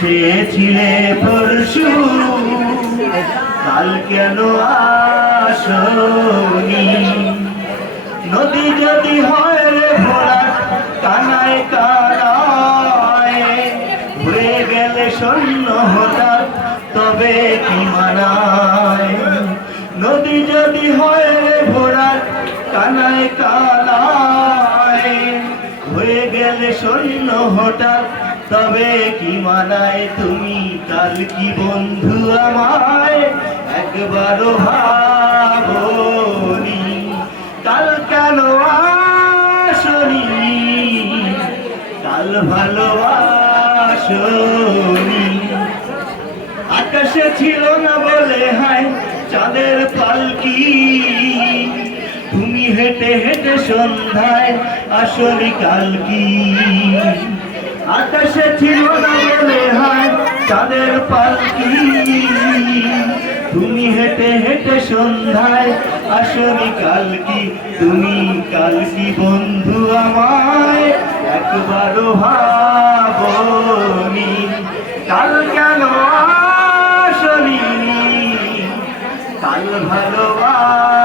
এসেছিলে পরশু, কাল কেন আসনি? নদী যদি হয় রে ভরাট কানায় কানায়, হয়ে গেলে শূন্য হঠাৎ তবে কি মানায়? নদী যদি হয় রে ভরাট কানায় কানায়, হয়ে গেলে শূন্য হঠাৎ তবে কি মানায়? তুমি কাল কি বন্ধু আমায় একবারও ভাবনি? কাল কেন আসনি? কাল ভালোবাসনি। আকাশে ছিল না বলে হায় চাঁদের পালকি, তুমি হেঁটে হেঁটে সন্ধ্যায় আসনি কাল কি? আকাশে ছিল না বলে হায় চাঁদের পালকি, তুমি হেঁটে হেঁটে সন্ধ্যায় আসনি কাল কি? তুমি কাল কি বন্ধু আমায় একবারও ভাবনি? কাল কেন আসনি? কাল ভালোবাসনি।